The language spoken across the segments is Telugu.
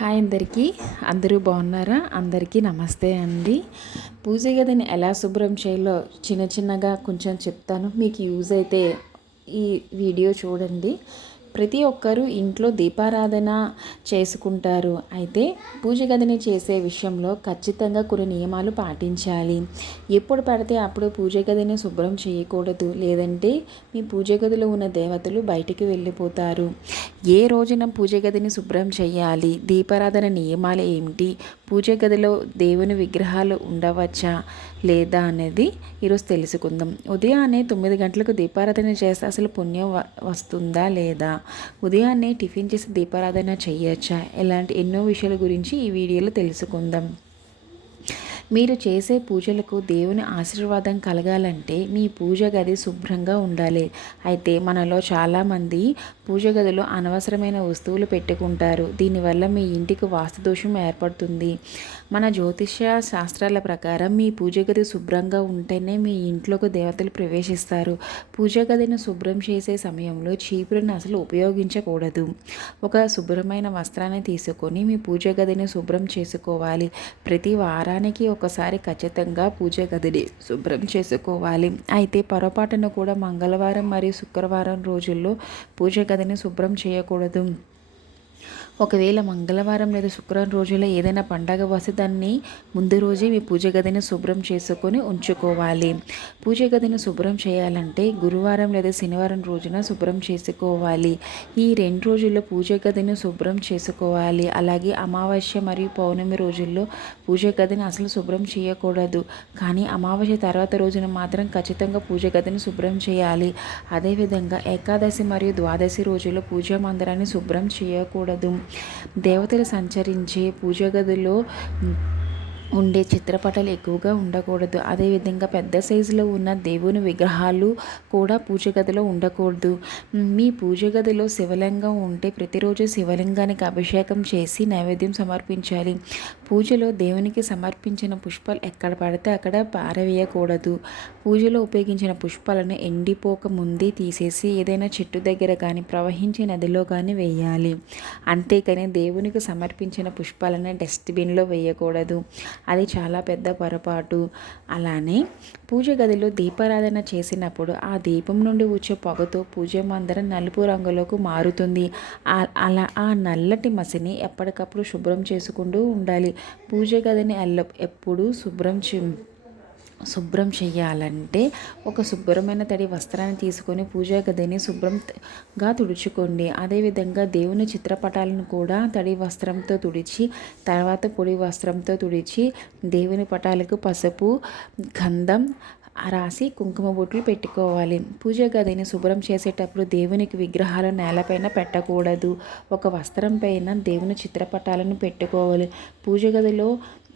హాయ్ అందరికీ. అందరూ బాగున్నారా? అందరికీ నమస్తే అండి. పూజ గదిని ఎలా శుభ్రం చేయాలో చిన్న చిన్నగా కొంచెం చెప్తాను. మీకు యూజ్ అయితే ఈ వీడియో చూడండి. ప్రతి ఒక్కరూ ఇంట్లో దీపారాధన చేసుకుంటారు. అయితే పూజ గదిని చేసే విషయంలో ఖచ్చితంగా కొన్ని నియమాలు పాటించాలి. ఎప్పుడు పడితే అప్పుడు పూజ గదిని శుభ్రం చేయకూడదు. లేదంటే మీ పూజ గదిలో ఉన్న దేవతలు బయటికి వెళ్ళిపోతారు. ఏ రోజున పూజ గదిని శుభ్రం చేయాలి? దీపారాధన నియమాలు ఏమిటి? పూజ గదిలో దేవుని విగ్రహాలు ఉండవచ్చా లేదా అనేది ఈరోజు తెలుసుకుందాం. ఉదయాన్నే 9 గంటలకు దీపారాధన చేస్తే అసలు పుణ్యం వస్తుందా లేదా? ఉదయాన్నే టిఫిన్ చేసి దీపారాధన చేయొచ్చా? ఇలాంటి ఎన్నో విషయాల గురించి ఈ వీడియోలో తెలుసుకుందాం. మీరు చేసే పూజలకు దేవుని ఆశీర్వాదం కలగాలంటే మీ పూజ గది శుభ్రంగా ఉండాలి. అయితే మనలో చాలామంది పూజ గదిలో అనవసరమైన వస్తువులు పెట్టుకుంటారు. దీనివల్ల మీ ఇంటికి వాస్తు దోషం ఏర్పడుతుంది. మన జ్యోతిష్య శాస్త్రాల ప్రకారం మీ పూజ గది శుభ్రంగా ఉంటేనే మీ ఇంట్లోకి దేవతలు ప్రవేశిస్తారు. పూజ గదిని శుభ్రం చేసే సమయంలో చీపురుని అసలు ఉపయోగించకూడదు. ఒక శుభ్రమైన వస్త్రాన్ని తీసుకొని మీ పూజ గదిని శుభ్రం చేసుకోవాలి. ప్రతి వారానికి ఒకసారి ఖచ్చితంగా పూజ గదిని శుభ్రం చేసుకోవాలి. అయితే పొరపాటున కూడా మంగళవారం మరియు శుక్రవారం రోజుల్లో పూజ గదిని శుభ్రం చేయకూడదు. ఒకవేళ మంగళవారం లేదా శుక్రవారం రోజుల్లో ఏదైనా పండగ వస్తే దాన్ని ముందు రోజే మీ పూజ గదిని శుభ్రం చేసుకొని ఉంచుకోవాలి. పూజ గదిని శుభ్రం చేయాలంటే గురువారం లేదా శనివారం రోజున శుభ్రం చేసుకోవాలి. ఈ 2 రోజుల్లో పూజ గదిని శుభ్రం చేసుకోవాలి. అలాగే అమావాస్య మరియు పౌర్ణమి రోజుల్లో పూజ గదిని అసలు శుభ్రం చేయకూడదు. కానీ అమావాస్య తర్వాత రోజున మాత్రం ఖచ్చితంగా పూజ గదిని శుభ్రం చేయాలి. అదేవిధంగా ఏకాదశి మరియు ద్వాదశి రోజుల్లో పూజా మందిరాన్ని శుభ్రం చేయకూడదు. దేవతలు సంచరించే పూజ గదిలో ఉండే చిత్రపటాలు ఎక్కువగా ఉండకూడదు. అదేవిధంగా పెద్ద సైజులో ఉన్న దేవుని విగ్రహాలు కూడా పూజ గదిలో ఉండకూడదు. మీ పూజ గదిలో శివలింగం ఉంటే ప్రతిరోజు శివలింగానికి అభిషేకం చేసి నైవేద్యం సమర్పించాలి. పూజలో దేవునికి సమర్పించిన పుష్పాలు ఎక్కడ పడితే అక్కడ పారవేయకూడదు. పూజలో ఉపయోగించిన పుష్పాలను ఎండిపోక ముందే తీసేసి ఏదైనా చెట్టు దగ్గర కానీ ప్రవహించే నదిలో కానీ వేయాలి. అంతేకాని దేవునికి సమర్పించిన పుష్పాలను డస్ట్బిన్లో వేయకూడదు. అది చాలా పెద్ద పొరపాటు. అలానే పూజ గదిలో దీపారాధన చేసినప్పుడు ఆ దీపం నుండి వచ్చే పొగతో పూజ మందిరం నలుపు రంగులోకి మారుతుంది. అలా ఆ నల్లటి మసిని ఎప్పటికప్పుడు శుభ్రం చేసుకుంటూ ఉండాలి. పూజ గదిని ఎప్పుడు శుభ్రం చేయాలంటే ఒక శుభ్రమైన తడి వస్త్రాన్ని తీసుకొని పూజా గదిని శుభ్రంగా తుడుచుకోండి. అదేవిధంగా దేవుని చిత్రపటాలను కూడా తడి వస్త్రంతో తుడిచి తర్వాత పొడి వస్త్రంతో తుడిచి దేవుని పటాలకు పసుపు గంధం రాసి కుంకుమ బొట్లు పెట్టుకోవాలి. పూజ గదిని శుభ్రం చేసేటప్పుడు దేవునికి విగ్రహాలు నేలపైన పెట్టకూడదు. ఒక వస్త్రం పైన దేవుని చిత్రపటాలను పెట్టుకోవాలి. పూజ గదిలో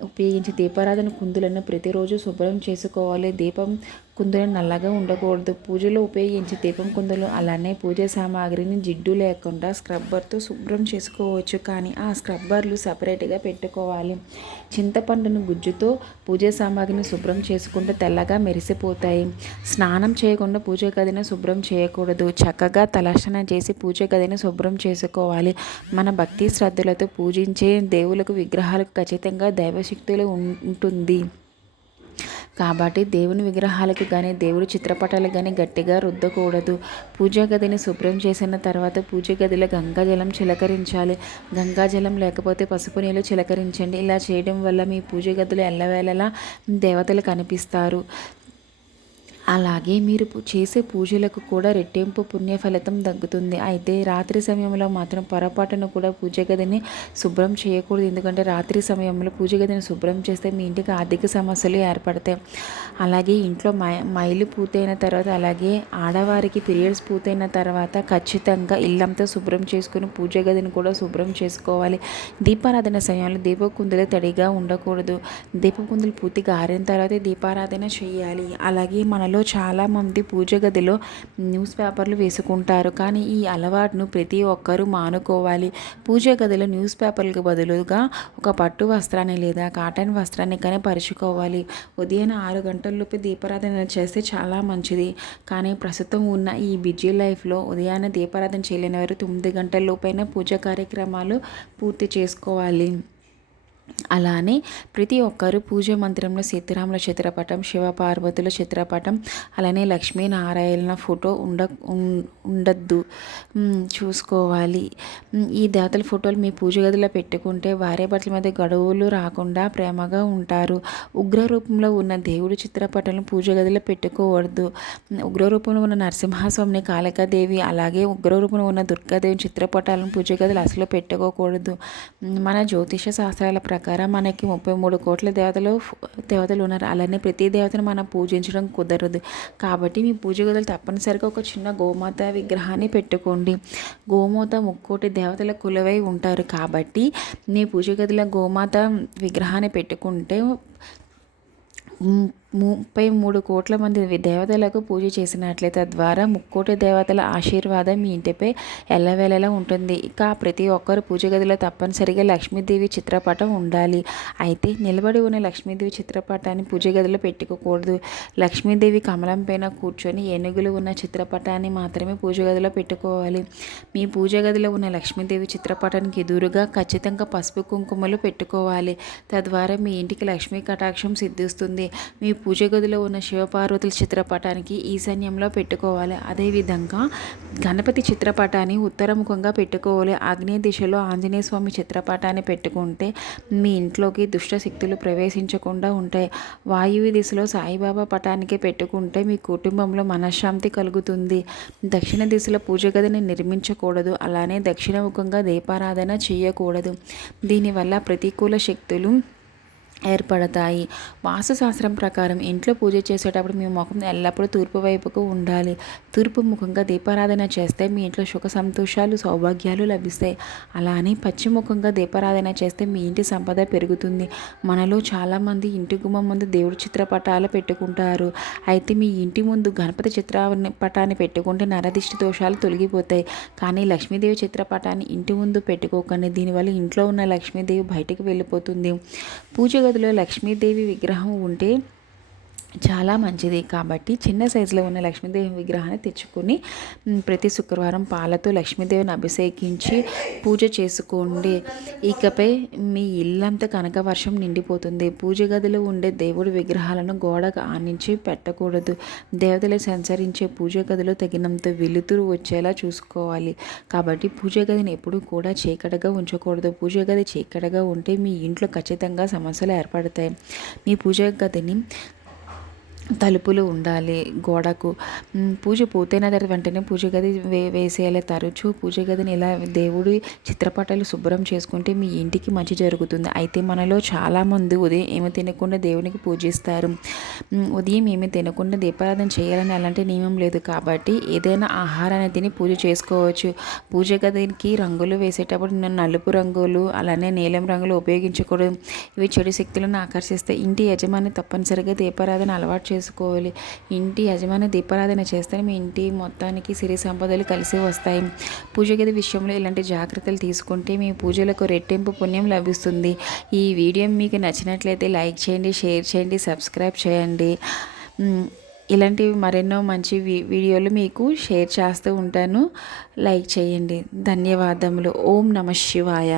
ఉపయోగించే దీపారాధన కుందులను ప్రతిరోజు శుభ్రం చేసుకోవాలి. దీపం కుందులు నల్లగా ఉండకూడదు. పూజలో ఉపయోగించే దీపం కుందులు అలానే పూజ సామాగ్రిని జిడ్డు లేకుండా స్క్రబ్బర్తో శుభ్రం చేసుకోవచ్చు. కానీ ఆ స్క్రబ్బర్లు సపరేట్గా పెట్టుకోవాలి. చింతపండును గుజ్జుతో పూజ సామాగ్రిని శుభ్రం చేసుకుంటే తెల్లగా మెరిసిపోతాయి. స్నానం చేయకుండా పూజ గదిని శుభ్రం చేయకూడదు. చక్కగా తలస్నానం చేసి పూజ గదిని శుభ్రం చేసుకోవాలి. మన భక్తి శ్రద్ధలతో పూజించే దేవులకు విగ్రహాలకు ఖచ్చితంగా దైవశక్తులు ఉంటుంది. కాబట్టి దేవుని విగ్రహాలకు కానీ దేవుడి చిత్రపటాలకు కానీ గట్టిగా రుద్దకూడదు. పూజా గదిని శుభ్రం చేసిన తర్వాత పూజ గదిలో గంగాజలం చిలకరించాలి. గంగాజలం లేకపోతే పసుపు నీళ్ళు చిలకరించండి. ఇలా చేయడం వల్ల మీ పూజ గదిలో ఎల్లవేళలా దేవతలు కనిపిస్తారు. అలాగే మీరు చేసే పూజలకు కూడా రెట్టింపు పుణ్య ఫలితం తగ్గుతుంది. అయితే రాత్రి సమయంలో మాత్రం పొరపాటును కూడా పూజ గదిని శుభ్రం చేయకూడదు. ఎందుకంటే రాత్రి సమయంలో పూజ గదిని శుభ్రం చేస్తే మీ ఇంటికి ఆర్థిక సమస్యలు ఏర్పడతాయి. అలాగే ఇంట్లో మైలు పూర్తయిన తర్వాత అలాగే ఆడవారికి పీరియడ్స్ పూర్తయిన తర్వాత ఖచ్చితంగా ఇల్లంతా శుభ్రం చేసుకుని పూజ గదిని కూడా శుభ్రం చేసుకోవాలి. దీపారాధన సమయంలో దీపకుందులు తడిగా ఉండకూడదు. దీపకుందులు పూర్తిగా ఆరిన తర్వాత దీపారాధన చేయాలి. అలాగే మనలో చాలామంది పూజ గదిలో న్యూస్ పేపర్లు వేసుకుంటారు. కానీ ఈ అలవాటును ప్రతి ఒక్కరూ మానుకోవాలి. పూజ గదిలో న్యూస్ పేపర్లకు బదులుగా ఒక పట్టు వస్త్రాన్ని లేదా కాటన్ వస్త్రాన్ని కానీ పరుచుకోవాలి. ఉదయం 6 గంటలలోపు దీపారాధన చేస్తే చాలా మంచిది. కానీ ప్రస్తుతం ఉన్న ఈ బిజీ లైఫ్లో ఉదయాన్నే దీపారాధన చేయలేని వారు 9 గంటల లోపైన పూజా కార్యక్రమాలు పూర్తి చేసుకోవాలి. అలానే ప్రతి ఒక్కరు పూజ మందిరంలో సీతారాముల చిత్రపటం, శివపార్వతుల చిత్రపటం, అలానే లక్ష్మీనారాయణ ఫోటో ఉండద్దు, చూసుకోవాలి. ఈ దేవతల ఫోటోలు మీ పూజ గదిలో పెట్టుకుంటే భార్య భర్తల మధ్య గొడవలు రాకుండా ప్రేమగా ఉంటారు. ఉగ్ర రూపంలో ఉన్న దేవుడి చిత్రపటాలను పూజ గదిలో పెట్టుకోవద్దు. ఉగ్ర రూపంలో ఉన్న నరసింహస్వామిని, కాళికాదేవి, అలాగే ఉగ్ర రూపంలో ఉన్న దుర్గాదేవి చిత్రపటాలను పూజ గదిలో అసలు పెట్టుకోకూడదు. మన జ్యోతిష శాస్త్రాల ప్రకారం మనకి 33 కోట్ల దేవతలు ఉన్నారు. అలానే ప్రతి దేవతను మనం పూజించడం కుదరదు. కాబట్టి మీ పూజ గదులు తప్పనిసరిగా ఒక చిన్న గోమాత విగ్రహాన్ని పెట్టుకోండి. గోమాత 3 దేవతల కొలువై ఉంటారు. కాబట్టి మీ పూజ గదిలో గోమాత విగ్రహాన్ని పెట్టుకుంటే 33 కోట్ల మంది దేవతలకు పూజ చేసినట్లయితే తద్వారా 3 దేవతల ఆశీర్వాదం మీ ఇంటిపై ఎల్లవేళలా ఉంటుంది. ఇక ప్రతి ఒక్కరు పూజ గదిలో తప్పనిసరిగా లక్ష్మీదేవి చిత్రపటం ఉండాలి. అయితే నిలబడి ఉన్న లక్ష్మీదేవి చిత్రపటాన్ని పూజ గదిలో పెట్టుకోకూడదు. లక్ష్మీదేవి కమలం పైన కూర్చొని ఏనుగులు ఉన్న చిత్రపటాన్ని మాత్రమే పూజ గదిలో పెట్టుకోవాలి. మీ పూజ గదిలో ఉన్న లక్ష్మీదేవి చిత్రపటానికి ఎదురుగా ఖచ్చితంగా పసుపు కుంకుమలు పెట్టుకోవాలి. తద్వారా మీ ఇంటికి లక్ష్మీ కటాక్షం సిద్ధిస్తుంది. మీ పూజ గదిలో ఉన్న శివపార్వతుల చిత్రపటానికి ఈశాన్యంలో పెట్టుకోవాలి. అదేవిధంగా గణపతి చిత్రపటాన్ని ఉత్తరముఖంగా పెట్టుకోవాలి. ఆగ్నేయ దిశలో ఆంజనేయ స్వామి చిత్రపటాన్ని పెట్టుకుంటే మీ ఇంట్లోకి దుష్ట శక్తులు ప్రవేశించకుండా ఉంటాయి. వాయువ్య దిశలో సాయిబాబా పటానికి పెట్టుకుంటే మీ కుటుంబంలో మనశ్శాంతి కలుగుతుంది. దక్షిణ దిశలో పూజ గదిని నిర్మించకూడదు. అలానే దక్షిణముఖంగా దీపారాధన చేయకూడదు. దీనివల్ల ప్రతికూల శక్తులు ఏర్పడతాయి. వాస్తుశాస్త్రం ప్రకారం ఇంట్లో పూజ చేసేటప్పుడు మీ ముఖం ఎల్లప్పుడూ తూర్పు వైపుకు ఉండాలి. తూర్పు ముఖంగా దీపారాధన చేస్తే మీ ఇంట్లో సుఖ సంతోషాలు, సౌభాగ్యాలు లభిస్తాయి. అలానే పశ్చిమముఖంగా దీపారాధన చేస్తే మీ ఇంటి సంపద పెరుగుతుంది. మనలో చాలామంది ఇంటి గుమ్మం ముందు దేవుడి చిత్రపటాలు పెట్టుకుంటారు. అయితే మీ ఇంటి ముందు గణపతి చిత్రపటాన్ని పెట్టుకుంటే నరదిష్టి దోషాలు తొలగిపోతాయి. కానీ లక్ష్మీదేవి చిత్రపటాన్ని ఇంటి ముందు పెట్టుకోకండి. దీనివల్ల ఇంట్లో ఉన్న లక్ష్మీదేవి బయటకు వెళ్ళిపోతుంది. పూజ గదిలో లక్ష్మీదేవి విగ్రహం ఉంటే చాలా మంచిది. కాబట్టి చిన్న సైజులో ఉన్న లక్ష్మీదేవి విగ్రహాన్ని తెచ్చుకొని ప్రతి శుక్రవారం పాలతో లక్ష్మీదేవిని అభిషేకించి పూజ చేసుకోండి. ఇకపై మీ ఇల్లంతా కనక వర్షం నిండిపోతుంది. పూజ గదిలో ఉండే దేవుడి విగ్రహాలను గోడకు ఆనించి పెట్టకూడదు. దేవతలు సంచరించే పూజ గదిలో తగినంత వెలుతురు వచ్చేలా చూసుకోవాలి. కాబట్టి పూజ గదిని ఎప్పుడూ కూడా చీకటిగా ఉంచకూడదు. పూజ గది చీకటిగా ఉంటే మీ ఇంట్లో ఖచ్చితంగా సమస్యలు ఏర్పడతాయి. మీ పూజ గదిని తలుపులు ఉండాలి గోడకు. పూజ పూర్తయిన తర్వాత వెంటనే పూజ గది వేసేయాలి. తరచూ పూజ గదిని ఇలా దేవుడి చిత్రపటాలు శుభ్రం చేసుకుంటే మీ ఇంటికి మంచి జరుగుతుంది. అయితే మనలో చాలామంది ఉదయం ఏమి తినకుండా దేవునికి పూజిస్తారు. ఉదయం ఏమి తినకుండా దీపారాధన చేయాలని అలాంటి నియమం లేదు. కాబట్టి ఏదైనా ఆహారాన్ని తిని పూజ చేసుకోవచ్చు. పూజ గదికి రంగులు వేసేటప్పుడు నలుపు రంగులు, అలానే నీలం రంగులు ఉపయోగించకూడదు. ఇవి చెడు శక్తులను ఆకర్షిస్తాయి. ఇంటి యజమాని తప్పనిసరిగా దీపారాధన అలవాటు చేసుకోవాలి. ఇంటి యజమాని దీపారాధన చేస్తే మీ ఇంటి మొత్తానికి సిరి సంపదలు కలిసి వస్తాయి. పూజ గది విషయంలో ఇలాంటి జాగ్రత్తలు తీసుకుంటే మీ పూజలకు రెట్టింపు పుణ్యం లభిస్తుంది. ఈ వీడియో మీకు నచ్చినట్లయితే లైక్ చేయండి, షేర్ చేయండి, సబ్స్క్రైబ్ చేయండి. ఇలాంటివి మరెన్నో మంచి వీడియోలు మీకు షేర్ చేస్తూ ఉంటాను. లైక్ చేయండి. ధన్యవాదములు. ఓం నమః శివాయ.